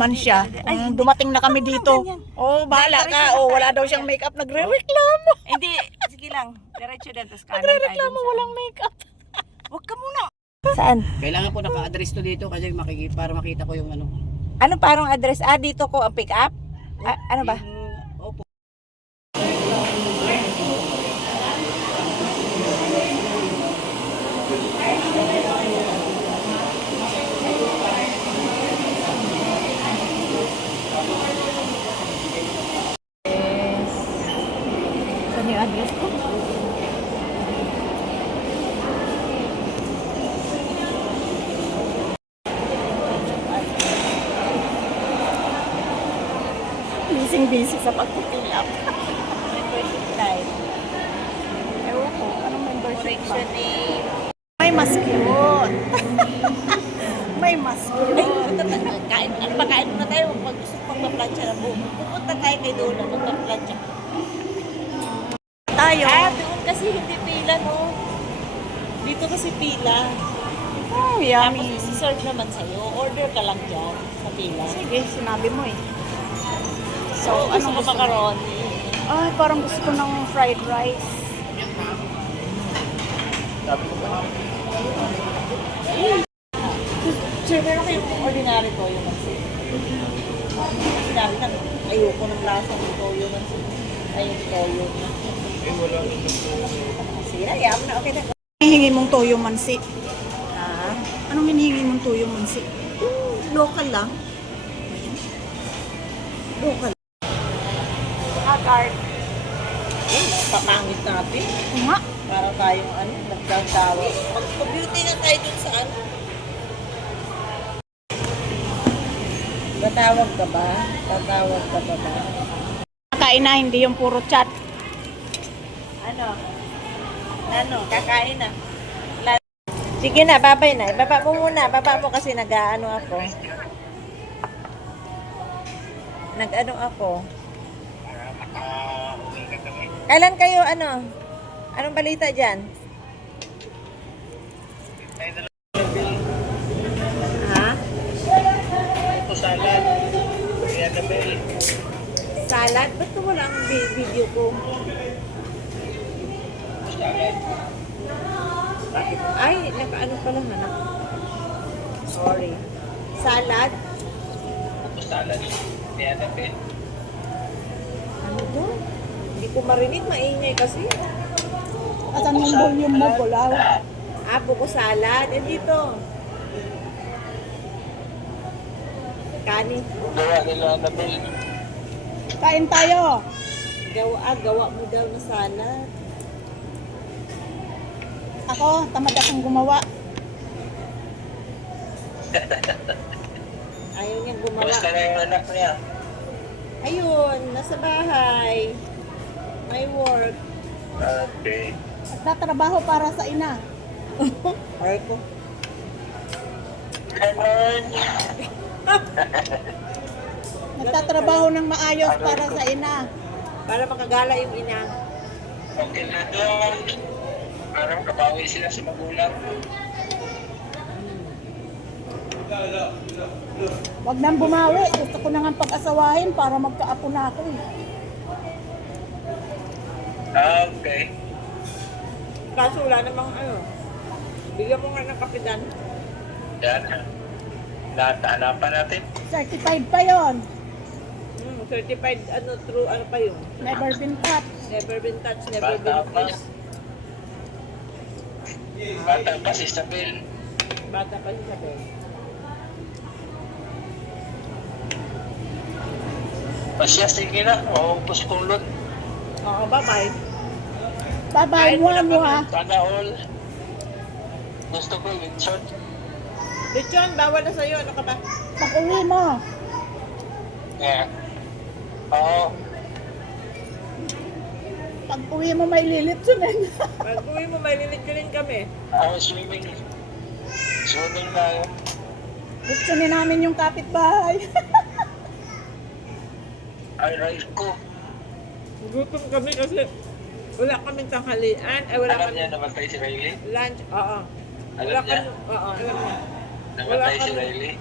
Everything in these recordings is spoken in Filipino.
naman siya. Dumating na kami dito. Oh, bahala ka. Oh, wala daw siyang makeup. Nagre-reklamo. Hindi, sige lang. Diretso din, tapos kanan tayo. Nagre-reklamo, walang makeup. Huwag ka muna. Saan? Kailangan po naka-address to dito kasi para makita ko yung ano. Ano parang address? Ah, dito ko ang pick up? Ano ba? Opo. Saan yung address ko? Busy sa pagpipilap. Membership time. Ewan ko, anong membership ba? Correction name. May mas cute. May mas Ay, cute. punta tayo. Kain. Ano ba, kain muna tayo. Pag gusto pang maplansya na buhok. Pupunta tayo kay Dolo. Magpaplansya. Tayo. Doon kasi hindi pila, no? Dito kasi pila. Oh, Tapos yummy. isi-serve naman sa'yo. Order ka lang dyan sa pila. Sige, sinabi mo eh. So, anong gusto ko gusto mo? macaroni? Ay, parang gusto ko ng fried rice. Sir, meron kayong ordinary toyo mansi. Sinabi na, ayoko ng lasa ng toyo mansi. Ayun, toyo. Sige na, yaman na. Okay na. Hinihingi mong toyo mansi. Ah, Anong hinihingi mong toyo mansi? local lang. Local. Agard. Eh, papangit natin. Nga. Para tayong ano, nagtatawa. Mag-beauty na tayo dun sa ano. Tatawag ka ba? Tatawag ka ba ba? Kakain na, hindi yung puro chat. Ano? Ano? Kakain na. Sige na, babay na. Baba mo muna. Baba mo kasi nag-ano ako. Nag-ano ako. Kailan kayo ano? Anong balita dyan? Ha? Ito salad. Kaya na bell. Salad? Ba't wala ang video ko? Salad. Bakit? Ay, naka-ano pala anak. Sorry. Salad? Ito salad. Kaya na bell. Ano to? Hindi ko marinig, maingay kasi. Asan yung volume mo, bulaw? Ah, buko salad. Eh, dito. Kanin. Gawa nila na bell. Kain tayo. Gawa mo daw na salad. Ako, tamad akong gumawa. Ayaw niyang gumawa. Basta na yung anak niya. Ayun, nasa bahay. May work. Okay. Nagtatrabaho para sa ina. Ay ko. Ganon. Nagtatrabaho ng maayos para sa ina. Para makagala yung ina. Okay na doon. Parang kabawi sila sa magulang. Wag nang bumawi. Gusto ko na nga pag-asawahin para magkaapo na ako eh. Okay. Kaso wala namang ano. Bigyan mo nga ng kapitan. Yan. Natahanapan natin. Certified pa yon. Certified ano true ano pa yun. Never been touched. Never been touched, never Bata been pa. kissed. Bata pa si Isabel. Bata pa siya sabi. Pasya, sige na. Maubos kong lot. Oo, bye-bye. Bye-bye mo ha. Sana all. Gusto ko with short. Lechon, bawal na sa'yo. Ano ka ba? Pag-uwi mo. Yeah. Oo. Pag-uwi mo may lilitsunin. Pag uwi mo, may lilitsunin kami. Swimming. Swimming na yun. Litsunin namin yung kapitbahay. Ay, rice ko. Gutom kami kasi wala kaming tanghalian. Wala Alam kami niya namatay si Riley? lunch. Oo. Alam Wala niya? kami, oo, alam niya. Namatay Wala si kami. Riley?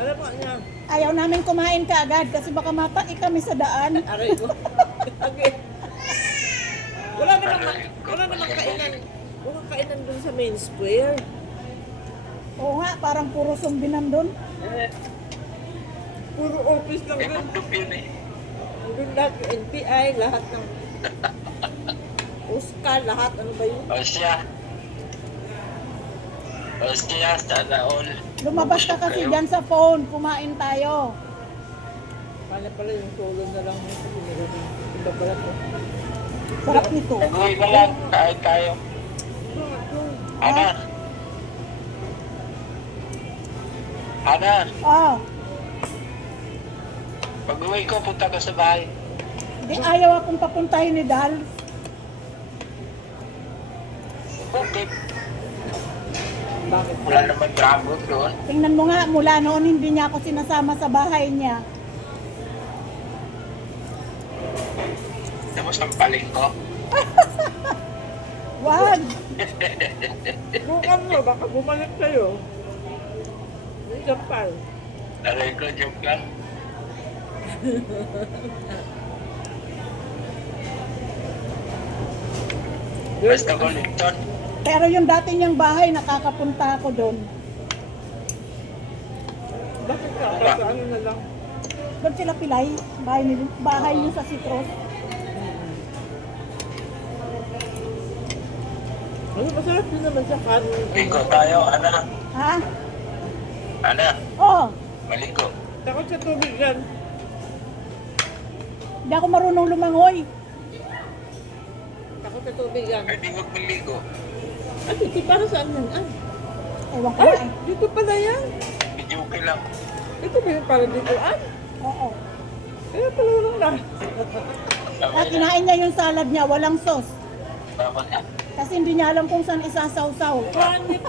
Alam mo niya, Ayaw namin kumain ka agad kasi baka matai kami sa daan. aray ko. Okay. Wala namang kainan. Walang kainan dun sa main square. Oo nga, parang puro zombie nandun. Puro office lang Eh, dun. bundok yun eh. Nandun lahat yung NPI, lahat ng USCA, lahat. Ano ba yun? O siya, sana all. Lumabas ka kasi dyan sa phone, kumain tayo. Pala yung solo na lang yung pinagaling. Iba pala to. Sarap nito. Nag-uwi na lang, kain tayo. Ana. Ana, Ah, pag-uwi ko, punta ka sa bahay. di ayaw akong papuntahin ni Dal. Bakit? Bakit? Wala naman travel doon. Tingnan mo nga, mula noon hindi niya ako sinasama sa bahay niya. Tapos ang paling ko. Wag! Bukan mo, baka bumalik sa'yo. Yung sampal. Aray ko, joke lang. Basta Wellington. Pero yung dati niyang bahay, nakakapunta ako doon. Bakit ka? Kasi ano na lang. Doon sila pilay, bahay niyo sa Citrus. Ano, masarap din naman sa kanin. Ligo tayo, Ana. Ha? Ana, Oh, maligo. Takot sa tubig yan. hindi ako marunong lumangoy. Takot sa tubig yan. Pwede huwag maligo. Ah, dito para saan yan? Ah, Ewan ko ay, nga eh. dito pala yan. Medyo okay lang. Ito ba yung para dito? Ah, Oo. kaya pala walang na. At kinain niya yung salad niya, walang sauce. Tama na. Kasi hindi niya alam kung saan isasawsaw. Pangit.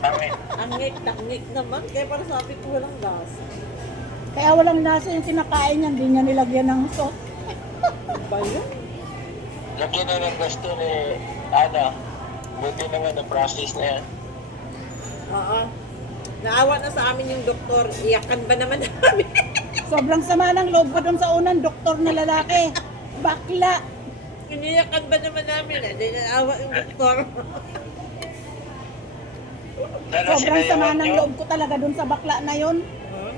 Pangit. Angik naman. Kaya para sabi ko walang gas. Kaya walang nasa yung kinakain niya, hindi niya nilagyan ng sauce. Ano ba yun? Lagyan na ng gusto ni Ana. Buti naman ang process na yan. Oo. Naawa na sa amin yung doktor. Iyakan ba naman namin? Sobrang sama ng loob ko doon sa unang doktor na lalaki. Bakla. Iniyakan ba naman namin? Hindi naawa yung doktor. Sobrang sama ng loob ko talaga doon sa bakla na yon. Huh?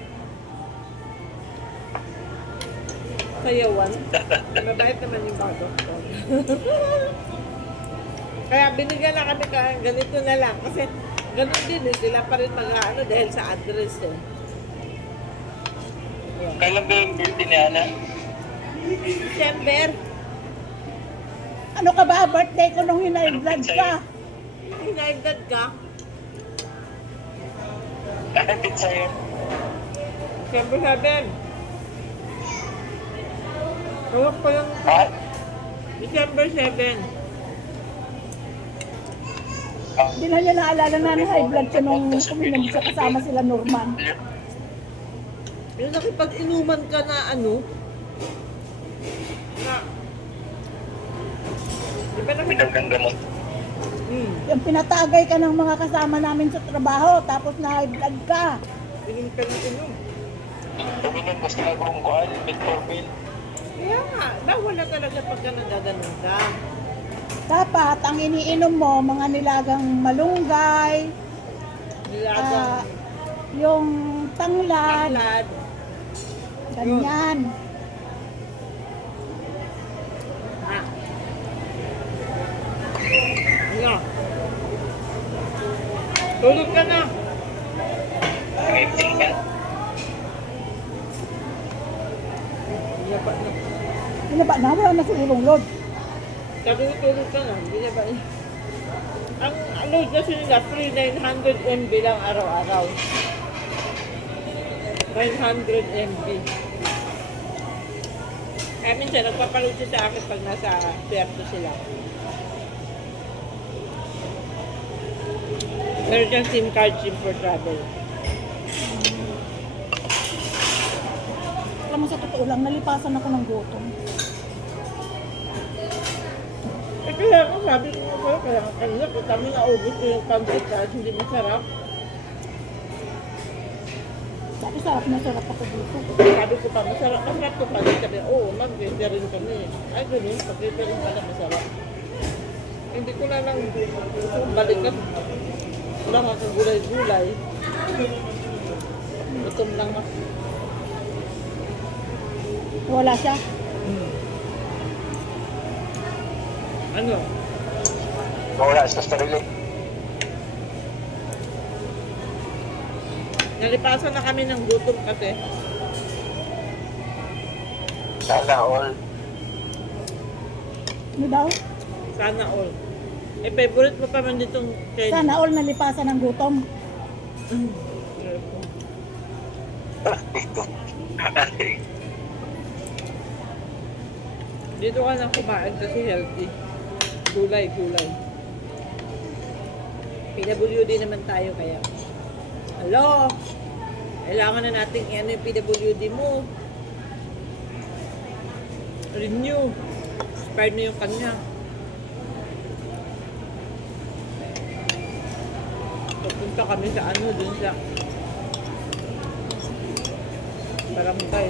Sayawan. Mabait naman yung mga doktor. Kaya binigyan na kami ka ganito na lang. Kasi ganun din eh. Sila pa rin mag-ano dahil sa address eh. Kailan ba yung birthday ni Ana? December. Ano ka ba, birthday ko nung high blood ka? Hinaigdad ka. Nakapit sa'yo. December 7. Tawag ko yung Ha? December 7. Hindi na niya naalala na ng high blood siya nung uminom siya kasama sila Norman. Yung nakipag-inuman ka na ano, na, di ba Pinaggang gamot. Yung pinatagay ka ng mga kasama namin sa trabaho, tapos na high blood ka. inom ka ng inom. Tuminom ko sila kung kuhan, metformin. Kaya nga, bawal na talaga pagka nagaganon ka. Dapat ang iniinom mo, mga nilagang malunggay, Nilagang yung tanglad, tanglad. ganyan. Ah. Ano? Tulog ka na. Ngipin ka. Binaba na. Binaba na, wala na sigurong load. Sabi ko tulog ka na. Binaba na. Ang load kasi nila, free 900 MB lang araw-araw. 900 MB. Kaya minsan, nagpapaload siya sa akin pag nasa Puerto sila. Meron siyang SIM card, SIM for travel. Alam mo, sa totoo lang, nalipasan ako ng gutom. Eh kaya ako sabi ko nga pala, kaya kanina kung kami naubos ko yung pancit rice, hindi masarap. Masarap na sarap ako dito. Sabi ko pa, masarap to pala. Sabi, oo, mag-catering kami. Ay, ganun, pag-catering pala masarap. Hindi ko na lang gusto balikan. Wala nga kang gulay-gulay. Gutom lang ako. Wala siya. Ano? Wala sa sarili. Nalipasan na kami ng gutom kasi. Sana all. Ano daw? Sana all. Eh, favorite mo pa man ditong Chinese. Sana all nalipasan ng gutom. Dito ka nang kumain kasi healthy. Gulay. PWD naman tayo kaya. Hello? Kailangan na natin i-ano yung PWD mo. Renew. Expired na yung kanya. Pupunta kami sa ano, dun sa barangay.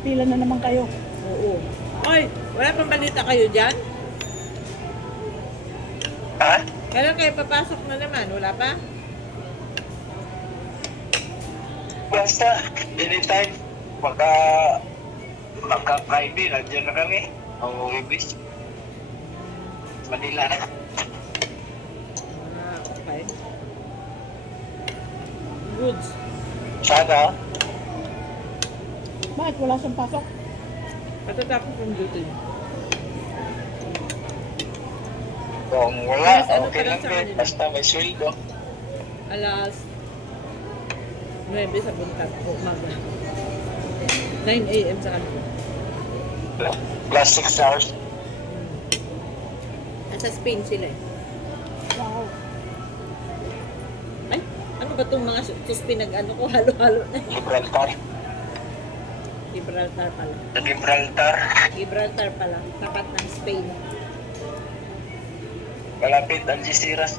Pila na naman kayo. Oo. Oy, wala pang balita kayo dyan? Ha? Kailan kayo papasok na naman? Wala pa? Basta, anytime. Friday, nandiyan na kami. Ang ibis. Manila na. Ah, okay. Goods. Sana. Bakit wala siyang pasok? Patatapos ng duty. Kung wala, Yes, ano okay pa rin lang sa din. kanila? Basta may sweldo. Alas 9 sa buntag o umaga. 9 a.m. sa kanila. Plus 6 hours. Nasa Spain sila eh. Wow. Ay, ano ba itong mga sus pinag-ano ko? Halo-halo na. Gibraltar. Gibraltar pala. Sa Gibraltar. Gibraltar pala. Tapat ng Spain. Malapit Algeciras.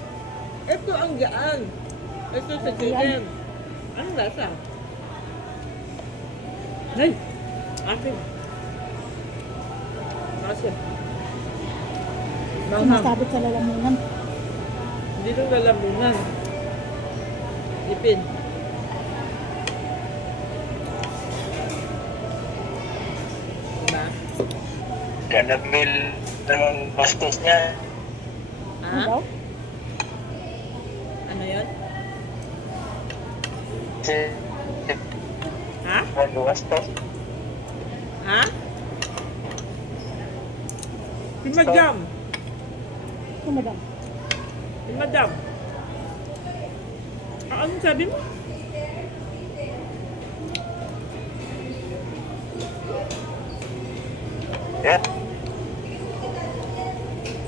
Ito ang gaan. Ito sa chicken. Anong lasa? Ay! Asin. Asin. Manghang. Sumasabit sa lalamunan. Hindi nung lalamunan. Ipin. Diba? Kaya mil ng bastos niya. Ano Ha? daw? Ano yun? Si Ha? bastos. Ha? Si Madam. Ito, madam. Si Madam. Ano sabi mo? Yeah.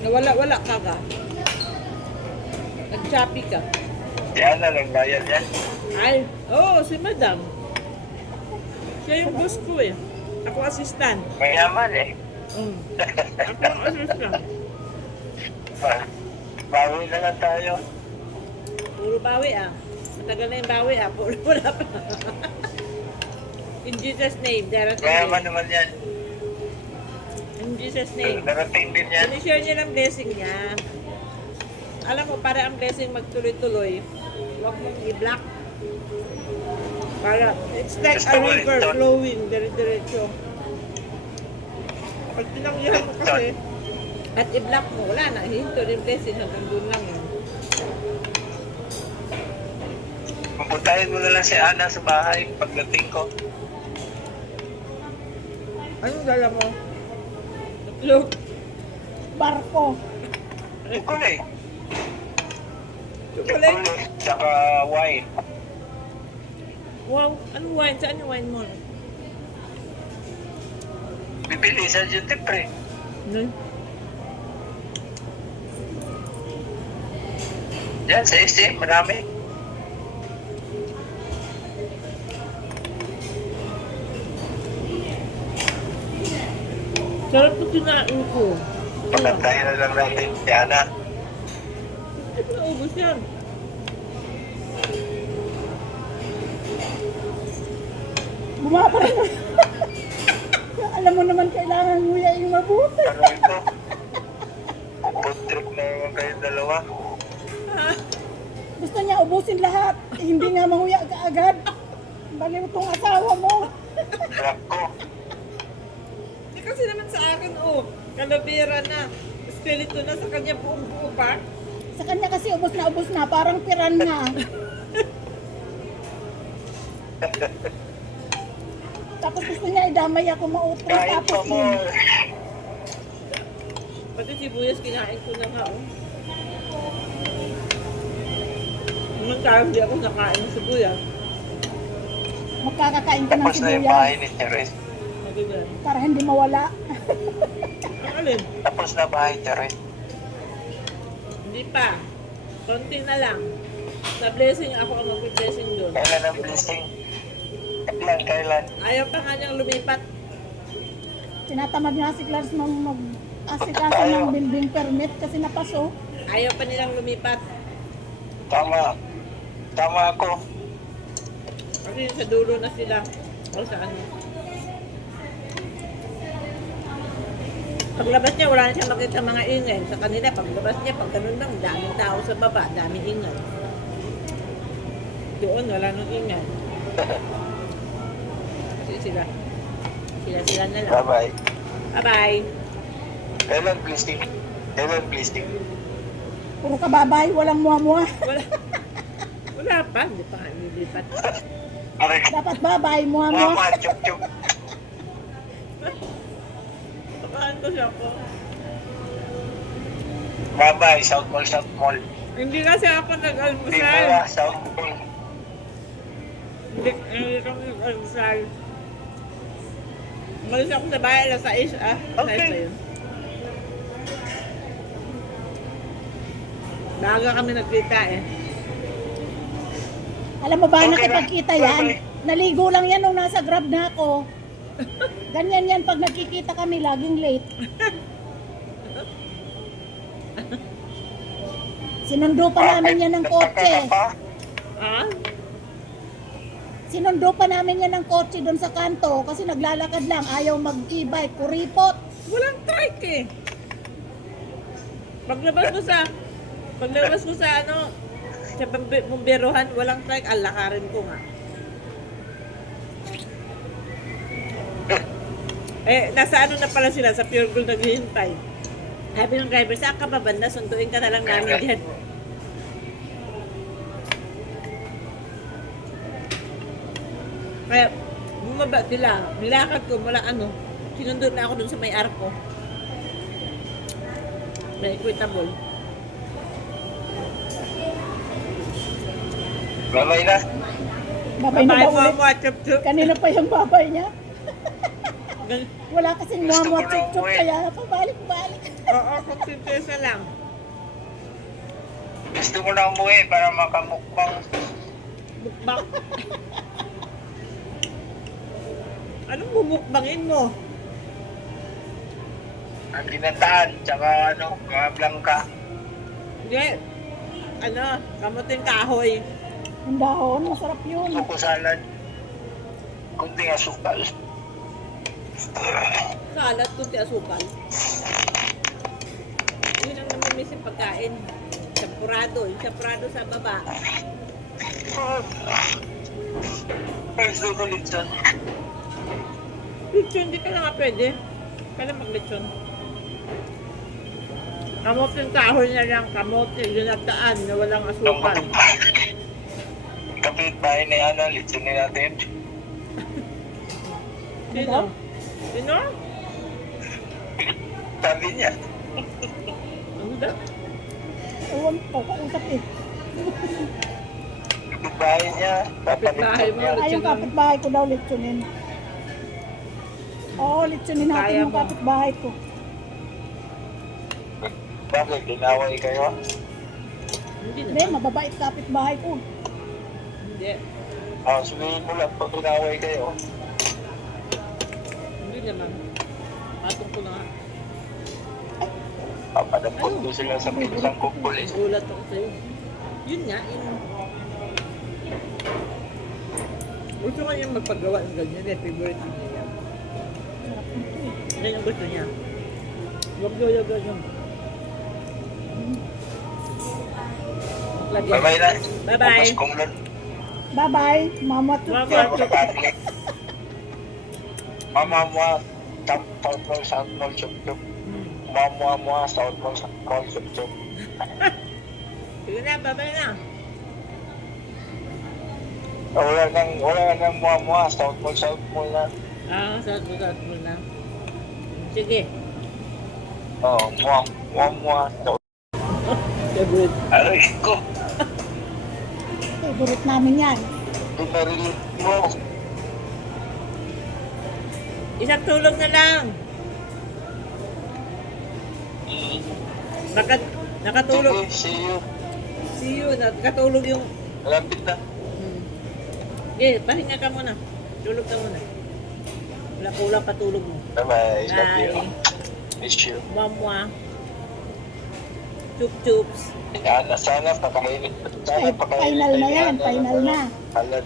Nawala-wala ka ka. Nag-choppy ka. Yan na lang bayad yan. Ay, oo, si Madam. Siya yung boss ko eh. Ako assistant. Mayaman eh. Ako ang assistant. Bawi na lang tayo. Puro bawi ah. Matagal na yung bawi ah. Puro wala pa. In Jesus' name, darating Mayaman din. naman yan. In Jesus' name. Darating din yan. Sinishare niya ng blessing niya. Alam mo, para ang blessing magtuloy-tuloy, huwag mong i-block. Para, it's like Gusto a mo river ito? flowing, dire-diretso. Pag tinanggihan mo kasi, at i-block mo, wala na, hinto yung blessing hanggang doon lang yun. Pupuntahin mo na lang si Ana sa bahay pagdating ko. Anong dala mo? Look, Barko. Chocolate. chocolate. Tsaka wine. Wow, anong wine? Saan yung wine mo? Bibili sa duty free. Ano? Yan sa SM, marami. Sarap ko kinain ko. Pakantahin na lang natin si Ana. Hindi ko naubos yan. Gumapa rin. Alam mo naman, kailangan nguya yung mabuti. Ano ito? Food trip na naman kayong dalawa. Gusto niya ubusin lahat. Hindi nga manguya kaagad. Baliw tong asawa mo. Black ko. Di kasi naman sa akin, kalabira na. Espiritu na sa kanya buong buo pa. Sa kanya kasi ubos na, parang piran na. Tapos gusto niya idamay ako mautro. Kain pa Tapos mo. yun. Pati sibuyas kinain ko na nga, Nung time, di ako nakain ng sibuyas. Magkakakain ka ng Tapos na yung bahay sibuyas ni Teres. Sabi ba? para hindi mawala. Ang alin? Tapos na bahay Teres. Hindi pa. Konti na lang. Sa blessing, ako ang mag-blessing doon. Kailan ang blessing? Kailan? Ayaw pa nga niyang lumipat. Tinatamad nga si Clarence nung mag-asikaso ng building permit kasi napaso. Ayaw pa nilang lumipat. Tama. Tama ako. Kasi sa dulo na sila. O sa ano. Paglabas niya, wala na siyang makita mga ingay. Sa kanila, paglabas niya, pag ganun lang, daming tao sa baba, daming ingay. Doon, wala nang ingay. Kasi sila na lang. Bye-bye. Bye-bye. Kailan blessing? Kailan blessing? Puro kababay, walang muha-muha. Wala pa, hindi pa nga nilipat. Aray. Dapat babay, muha-muha. Mama, chup-chup. Takaan ko siya po. Bye-bye. South Mall, South Mall. Hindi kasi ako Hindi nag-almusal. pala, South Mall. Hindi kami nag-almusal. Umalis ako sa bahay, alas 6, Okay. 6 na yun. Baga kami nagkita Alam mo ba, Okay nakipagkita na. yan? Okay. Naligo lang yan nung nasa Grab na ako. Ganyan yan, pag nagkikita kami, laging late. Sinundo pa namin yan ng kotse. Nagtaka ka pa? Ha? Sinundo pa namin yan ng kotse doon sa kanto kasi naglalakad lang, ayaw mag-e-bike, kuripot. Walang trike Paglabas mo sa ano, sa bumberohan, walang trike, alakarin ko nga. Nasa ano na pala sila, sa Pure Gold naghihintay. Sabi ng driver, saan ka ba banda? Sunduin ka na lang namin dyan. Kaya, bumaba sila. Nilakad ko mula sinundo na ako dun sa may arko. May equitable. Bye-bye na. Babay na Bye, ba ulit? mama, chup-chup. Kanina pa yung babay niya. Gan- Wala kasing Gusto muha-muha, ko na chup-chup, umuwi. kaya pabalik-balik. Oo, konsistensa lang. Gusto ko na umuwi para makamukbang. Mukbang. Anong bumukbangin mo? Ang ginataan, tsaka mga blangka. Hindi. Kamuting kahoy. Ang dahon, masarap yun. Suko salad. Kunting asukal. Salat, kunti asukal. Yun ang namimiss yung pagkain. Champurado. Yung champurado sa baba. Ay, gusto ko litson. Lechon, hindi ka na nga pwede. Kailan mag-lechon? Kamuting kahoy na lang. Kamuting ginataan na walang asukal. Kapit bahay ni Ana, litsonin natin. Sino? Sino? Sabi niya. Ano daw? Ewan ko, kausap eh. Kapit bahay niya. Kapitbahay mo, niya. Ay, yung kapitbahay ko daw litsunin. Oo, litsunin natin Kaya yung mo. kapitbahay ko. Bakit? Dinaway kayo? Hindi Hindi, naman. mababait kapitbahay ko. Hindi. Sabihin mo lang pag dinaway kayo. Hindi naman. Patong ko na nga. Papadampot ko sila sa pinsang kumpul eh. Gulat ako sa'yo. Yun nga, Gusto ko niya magpagawa ng ganyan eh. Favorite niya yan. Yan yung gusto niya. Huwag yoyo ganyan. Bye-bye na. Bye-bye. Bukas kong nun. Bye-bye, Mama Mama. Tutu. Mama mo, South Mall, South Mall, Chup Chup. Mama mo, South Mall, South Mall, Chup Chup. Sige na, bye-bye na. Wala nang mua, South Mall na. Ah, South Mall na. Sige. Oh, mua, South. Favorite. Aray ko, Favorite namin yan. pinarilit mo. Isang tulog na lang. Nakatulog. Sige, see you. See you. Nakatulog yung... Malapit na. Eh, pahinga ka muna. Tulog ka muna. Wala kulang patulog mo. Bye-bye, love you. Bye. Miss you. Mwa-mwa. Chup-chups. Yan, sana pakainin. Ay, final na yan, final na. Alam.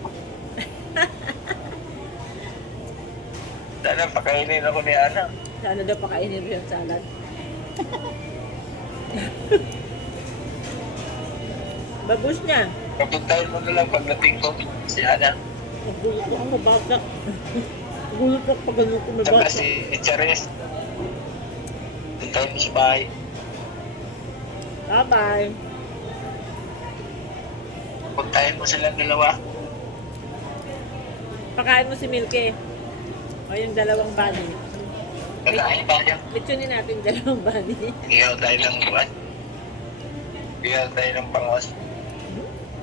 Sana pakainin ako ni Ana. Sana daw pakainin mo yung salad. Babus niya. Kapuntahin mo na lang pagdating ko si Ana. Nagulot ako sa bata. Nagulot ako pag ganun ko may Saka bata. si Charis. Puntahin mo sa bahay. Bye-bye. Puntahin mo silang dalawa. Pakain mo si Milky. O yung dalawang bunny. Kakain tayo. Litsunin natin yung dalawang bunny. Iyaw tayo ng buwan. Iyaw tayo ng pangos.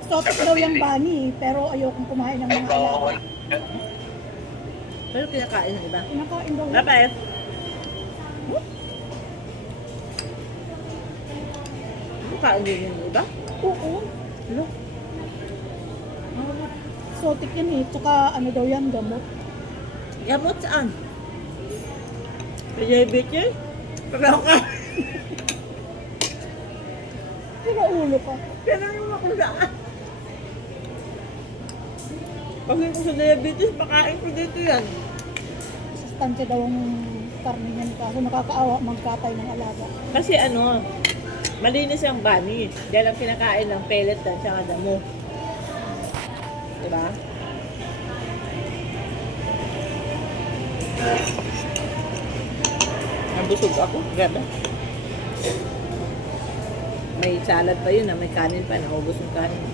Sotik daw yung bunny, pero ayokong kumain ng Ay, mga bawal. alaga. Pero kinakain ng iba. Kinakain daw. Bye-bye. Kain din yung iba? Oo. Ano? Sotik yan eh. Tsaka ano daw yan, gamot. Gamot saan? Sa diabetes? Pagkaw ka. Sira ulo ka. Kailan yung ako saan? Pag ko sa diabetes, pakain ko dito yan. Sustansya daw ang karne niyan. Kaso nakakaawa magkatay ng alaga. Kasi ano, malinis ang bunny. Dahil ang kinakain ng pellet at saka damo. Diba? Nabusog ako. Grabe. May salad pa yun, may kanin pa. Naubos yung kanin.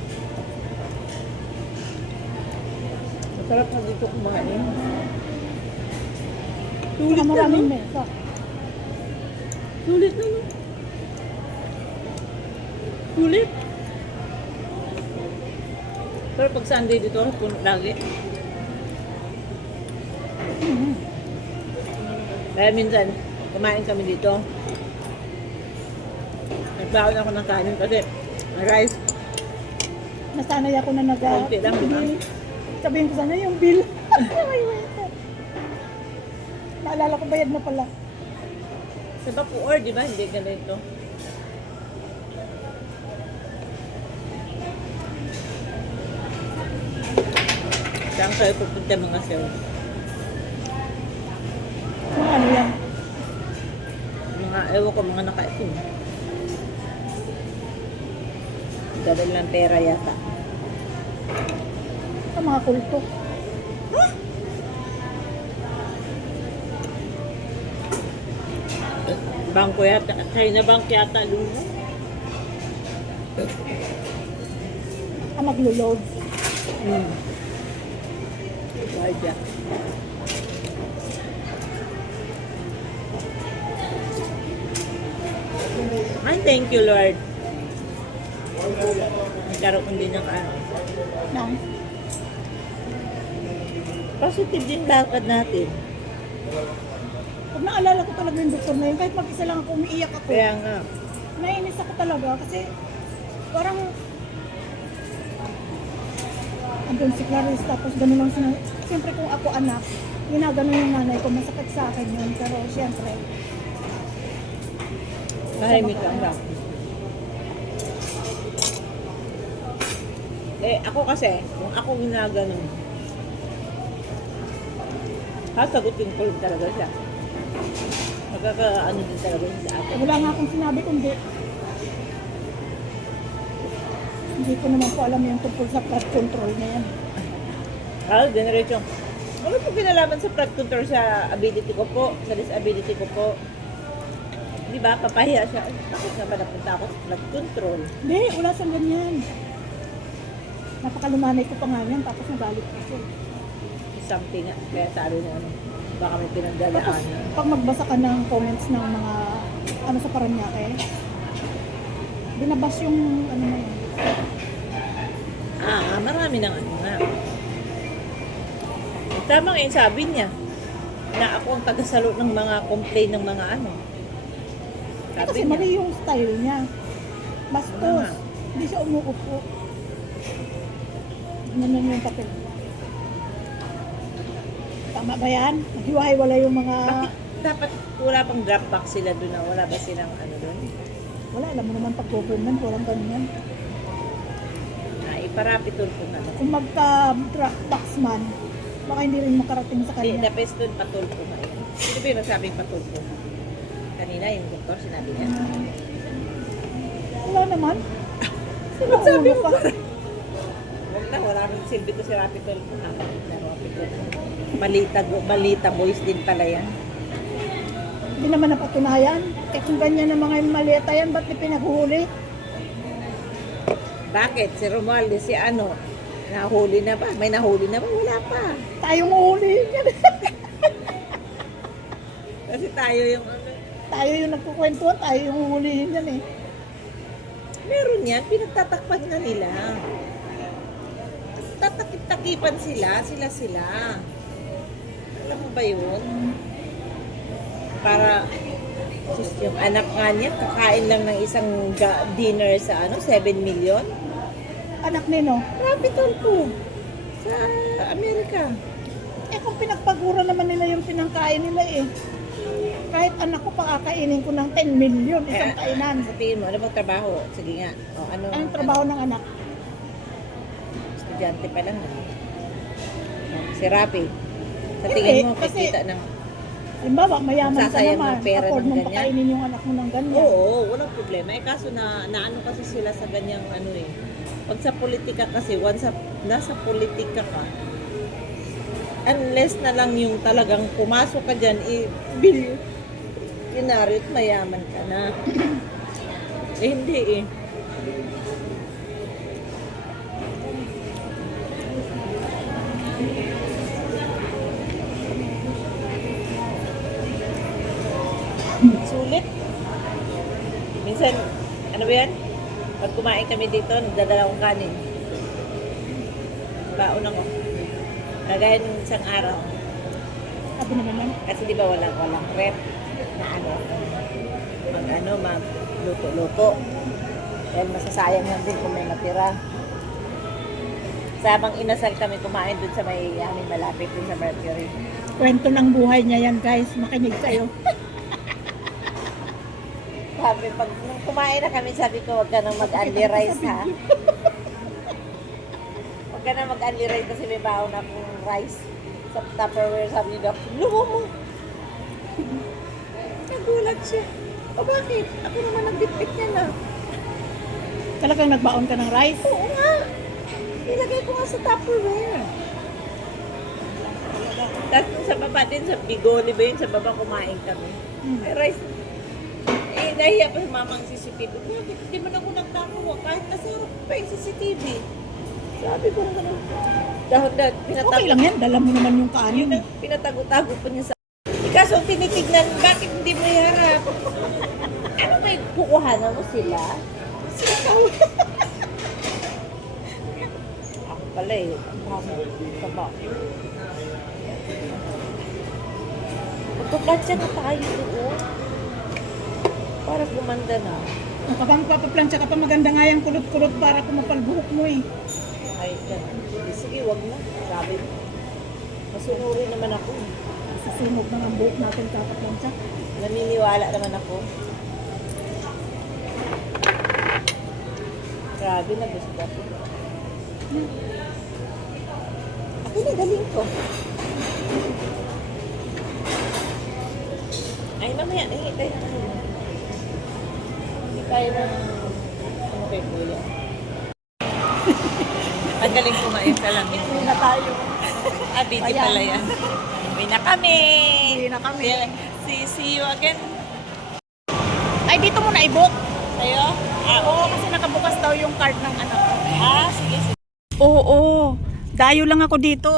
Masarap na dito kumain. Sulit Saka na, maraming no? mesa. Sulit na, no? Sulit. Pero pag Sunday dito, puno lagi. Kaya minsan, kumain kami dito. Nagbaon ako ng kanin kasi ang rice, Nasanay ako na Konti lang, di ba? Sabihin ko sana yung bill. Ay, waiter. Naalala ko bayad na pala. sa Bacoor, di ba? Hindi ganito. Saan kayo pupunta mga sir? Kung ano yan. Mga, ewan ko, mga nakaitim. Dahil lang pera yata. Sa mga kulto. Bangko yata, China Bank yata, luna. Maglo-load. Guardia. Ay, thank you, Lord. Nagkaroon din ng ano. Nang. Positive din lakad natin. Pag naalala ko talaga yung doktor na yun, kahit mag-isa lang ako, umiiyak ako. Kaya nga. Naiinis ako talaga kasi parang andun si Clarice tapos gano'n lang sila. Siyempre kung ako anak, ginagano yung nanay ko, masakit sa akin yun. Pero siyempre, Mahimik lang lang. Eh, ako kasi, kung ako ginaganon, Sagutin ko rin talaga siya. Magkakaano din talaga siya sa akin. Wala nga akong sinabi kundi hindi ko naman po alam yung tungkol sa flood control na yan. Generation. Wala po kinalaman sa flood control sa ability ko po, sa disability ko po. Di ba? Papahiya siya. Ay, bakit nga ba napunta ako sa flood control? Hindi, wala sa ganyan. Napakalumanay ko pa nga yan, tapos nagalit ko siya. Something nga. Kaya sabi na ano, baka may Tapos, pinagdadaanan. pag magbasa ka ng comments ng mga, ano sa Paranaque, binabas yung, ano na yun. Marami ng ano nga. Tama nga yung sabi niya na ako ang tagasalo ng mga complaint ng mga ano. Sabi Kasi niya. mali yung style niya. Ano Bastos. nga? Hindi siya umuupo. Ganun yung papel. Tama ba yan? Naghiwa-hiwala yung mga... Bakit dapat wala pang drop box sila doon na wala ba silang ano doon? Wala, alam mo naman pag government, walang ganyan. Iparapitol ko nga. Kung magka-box man, baka hindi rin makarating sa Hindi, kanya. the best doon patol ko nga yun. Sino ba yung nagsabing patol ko? Kanina yung doktor sinabi niya. Wala naman. Sino Sabi ulo mo pa? Wala rin silbi ko si Rapitol. Rapitol. Malita boys din pala yan. Hindi naman napatunayan. Eh kung ganyan na mga malita yan, ba't di pinaghuhuli? Bakit? Si Romualdez, si ano? Nahuli na ba? May nahuli na ba? Wala pa. Tayong uhulihin yan. Kasi tayo yung ano. Tayo yung nagkukwentuhan, tayo yung uhulihin yan eh. Meron yan, pinagtatakpan na nila. Tatakip-takipan sila. Alam mo ba yun? Para sus, yung anak nga niya, kakain lang ng isang dinner sa 7 million. Anak nino. Rapitol po. Sa Amerika. Eh kung pinagpagura naman nila yung pinangkain nila eh. Kahit anak ko pakakainin ko ng 10 million isang kainan. Sa tingin mo, ano bang trabaho? Sige nga. O, Anong trabaho ng anak? Estudyante pa lang. Si Rapi. Sa Hindi, tingin mo, kasi- kikita ng... Halimbawa, mayaman ka Sasayang naman. ng pera Afford ng mong ganyan. pakainin yung anak mo ng ganyan. Oo, walang problema. Kaso naano kasi sila sa ganyang Pag sa politika kasi, once nasa politika ka, unless na lang yung talagang pumasok ka dyan, billionaire at mayaman ka na. Hindi eh. Sulit. Minsan, ano ba yan? Pag kumain kami dito, nagdadala akong kanin. Baon ako. Kagaya nung isang araw. Sabi naman yan. Kasi di ba walang rep na luto-luto. Dahil masasayang yan din kung may matira. Sabang inasal kami kumain dun sa may aming malapit dun sa Mercury. Kwento ng buhay niya yan guys. Makinig kayo. Sabi, nung kumain na kami, sabi ko, huwag ka nang mag-only rice, ha? Huwag ka nang mag-only rice kasi may baon akong rice sa Tupperware. Sabi niyo, lumo mo. Nagulat siya. O bakit? Ako naman nagbitbit niya na. Talagang nagbaon ka ng rice? Oo nga. Ilagay ko nga sa Tupperware. Tapos sa baba din, sa Bigoli ba yun? Sa baba kumain kami. May rice. Nahiya pa sa mamang CCTV. Bakit? Hindi mo na ako nagtakawa. Kahit nasa harap pa yung CCTV. Sabi ko naman. Dahil Okay lang yan. Dala mo naman yung kanin. eh. pinatago-tago pa niya sa... Kaso tinitignan, bakit hindi mo iharap? Ano ba yung kukuhanan mo sila? Ako pala eh. Ang hamo. Saba. Magpaplansya na tayo doon. Para gumanda na. Kapag papaplansya ka pa, maganda nga yung kulot-kulot para kumapalbuhok mo eh. Ay, sige, wag na. Sabi mo. Masunuri naman ako. Sasinog ng ang buhok natin kapaplansya. Naniniwala naman ako. Grabe na gusto ko. Ako na galing ko. mamaya, tayo na ano. Hindi tayo na, ano kay kuya. Ang galing kumain ka lang. Uwi na tayo. Ah, busy Ayan. pala yan. Uwi na kami. Uwi na kami. See you again. Ay, dito muna i-book. Tayo? Ah, Oo, kasi nakabukas daw yung card ng anak ko. ah, sige, sige. Oo, dayo lang ako dito.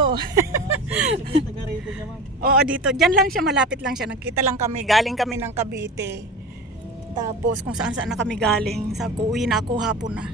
Sige, taga-ready naman. Oo, dito. Diyan lang siya, malapit lang siya. Nagkita lang kami. Galing kami ng Cavite. Tapos kung saan saan na kami galing. Sa uwi na ako hapon na.